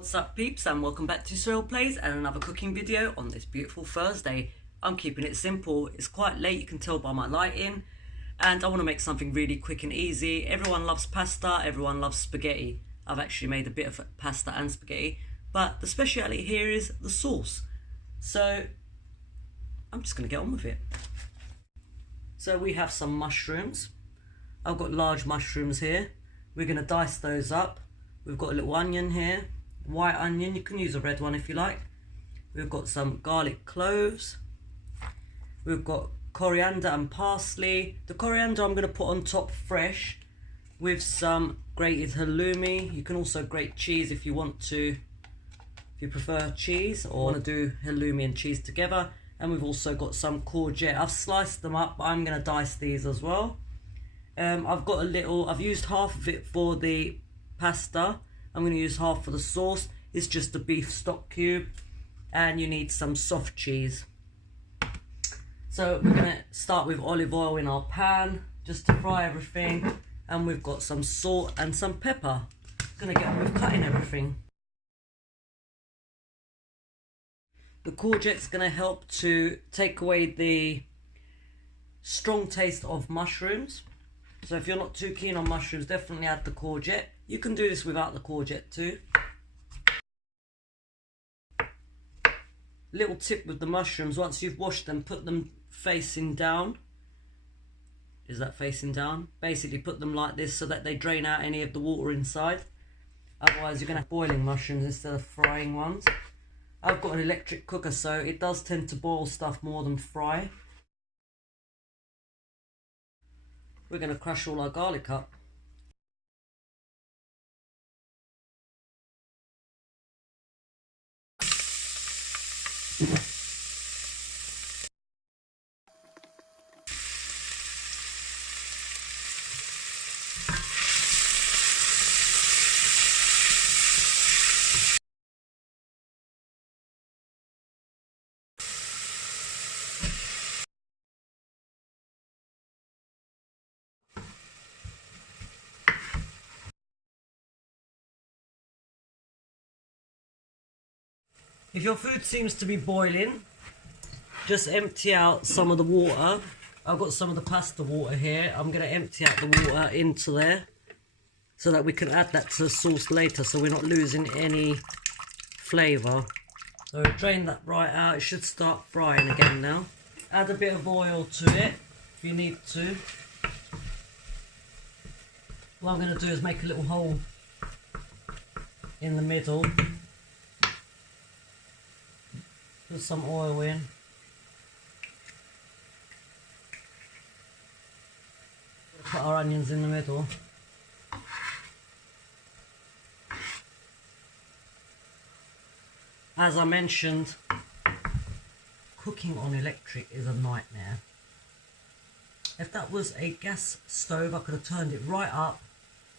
What's up peeps, and welcome back to Cyril Plays and another cooking video on this beautiful Thursday. I'm keeping it simple. It's quite late, you can tell by my lighting, and I want to make something really quick and easy. Everyone loves pasta, everyone loves spaghetti. I've actually made a bit of pasta and spaghetti, but the speciality here is the sauce. So I'm just going to get on with it. So we have some mushrooms. I've got large mushrooms here. We're going to dice those up. We've got a little onion here. White onion, you can use a red one if you like. We've got some garlic cloves. We've got coriander and parsley. The coriander I'm going to put on top fresh with some grated halloumi. You can also grate cheese if you want to, if you prefer cheese or want to do halloumi and cheese together. And we've also got some courgette. I've sliced them up, but I'm going to dice these as well. I've used half of it for the pasta. I'm going to use half for the sauce. It's just a beef stock cube, and you need some soft cheese. So we're going to start with olive oil in our pan just to fry everything, and we've got some salt and some pepper. Going to get on with cutting everything. The courgette's going to help to take away the strong taste of mushrooms. So if you're not too keen on mushrooms, definitely add the courgette. You can do this without the courgette too. Little tip with the mushrooms, once you've washed them, put them facing down. Is that facing down? Basically put them like this so that they drain out any of the water inside. Otherwise you're going to have boiling mushrooms instead of frying ones. I've got an electric cooker, so it does tend to boil stuff more than fry. We're going to crush all our garlic up. If your food seems to be boiling, just empty out some of the water. I've got some of the pasta water here. I'm going to empty out the water into there so that we can add that to the sauce later, so we're not losing any flavour. So drain that right out. It should start frying again now. Add a bit of oil to it if you need to. What I'm going to do is make a little hole in the middle. Put some oil in. Put our onions in the middle. As I mentioned, cooking on electric is a nightmare. If that was a gas stove, I could have turned it right up.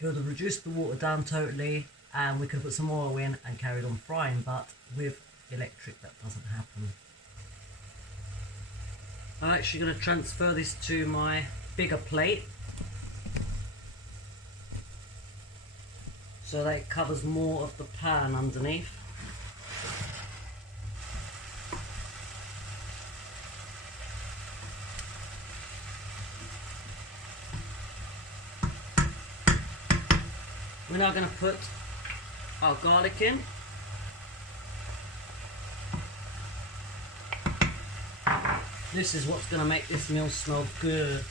It would have reduced the water down totally, and we could have put some oil in and carried on frying, but with electric that doesn't happen. I'm actually going to transfer this to my bigger plate so that it covers more of the pan underneath. We're now going to put our garlic in. This is what's going to make this meal smell good.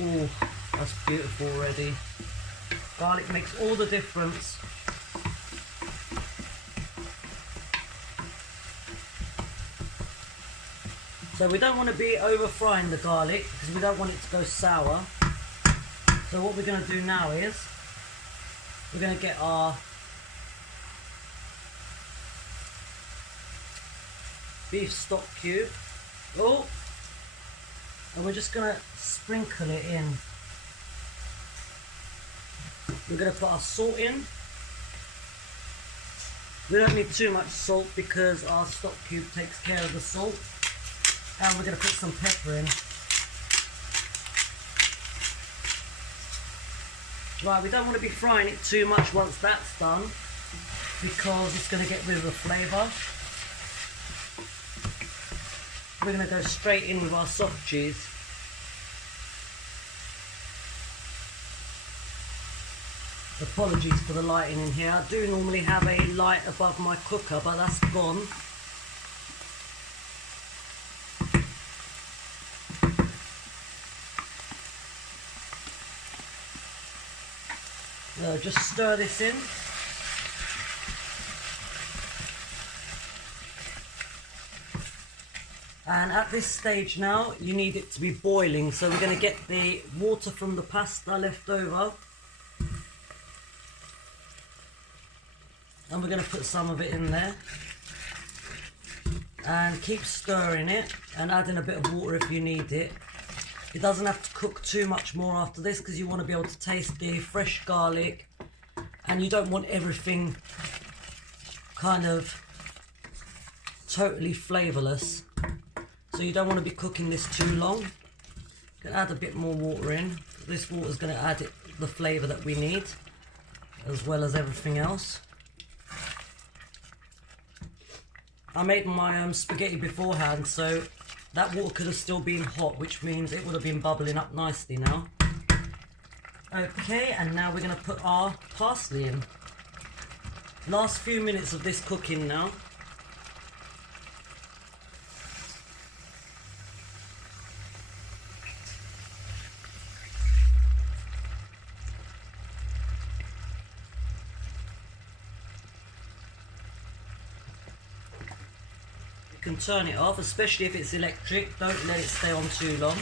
Oh, that's beautiful already. Garlic makes all the difference. So we don't want to be over frying the garlic because we don't want it to go sour. So what we're going to do now is we're going to get our beef stock cube. Oh, and we're just going to sprinkle it in. We're going to put our salt in. We don't need too much salt because our stock cube takes care of the salt. And we're going to put some pepper in. Right, we don't want to be frying it too much once that's done, because it's going to get rid of the flavour. We're going to go straight in with our soft cheese. Apologies for the lighting in here. I do normally have a light above my cooker, but that's gone. Just stir this in. And at this stage now, you need it to be boiling. So we're going to get the water from the pasta left over. And we're going to put some of it in there. And keep stirring it and adding a bit of water if you need it. It doesn't have to cook too much more after this, because you want to be able to taste the fresh garlic, and you don't want everything kind of totally flavourless. So you don't want to be cooking this too long. You can add a bit more water in. This water is going to add the flavour that we need, as well as everything else. I made my spaghetti beforehand, so that water could have still been hot, which means it would have been bubbling up nicely now. Okay, and now we're going to put our parsley in. Last few minutes of this cooking now. You can turn it off, especially if it's electric. Don't let it stay on too long.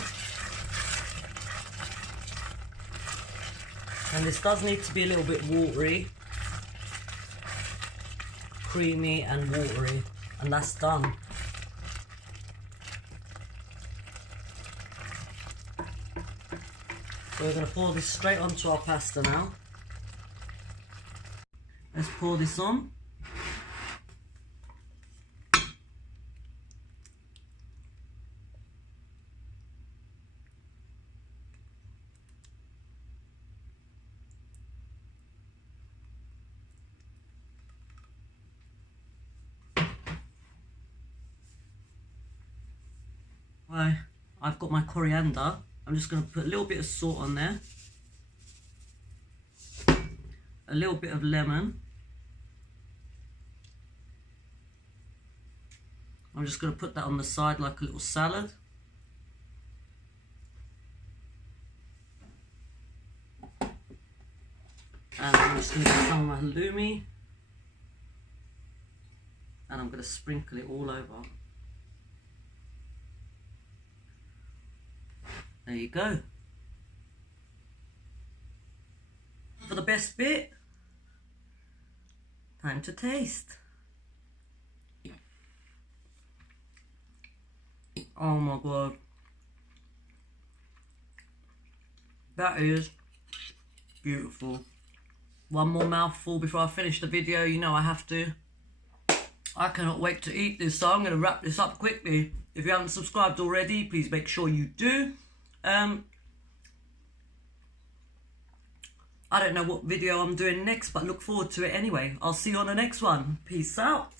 And this does need to be a little bit watery, creamy and watery, and that's done. So we're going to pour this straight onto our pasta now. Let's pour this on. I've got my coriander. I'm just going to put a little bit of salt on there, a little bit of lemon. I'm just going to put that on the side like a little salad. And I'm just going to get some of my halloumi, and I'm going to sprinkle it all over. There you go. For the best bit, time to taste. Oh my god. That is beautiful. One more mouthful before I finish the video. You know I have to. I cannot wait to eat this, so I'm going to wrap this up quickly. If you haven't subscribed already, please make sure you do. I don't know what video I'm doing next, but look forward to it anyway. I'll see you on the next one. Peace out.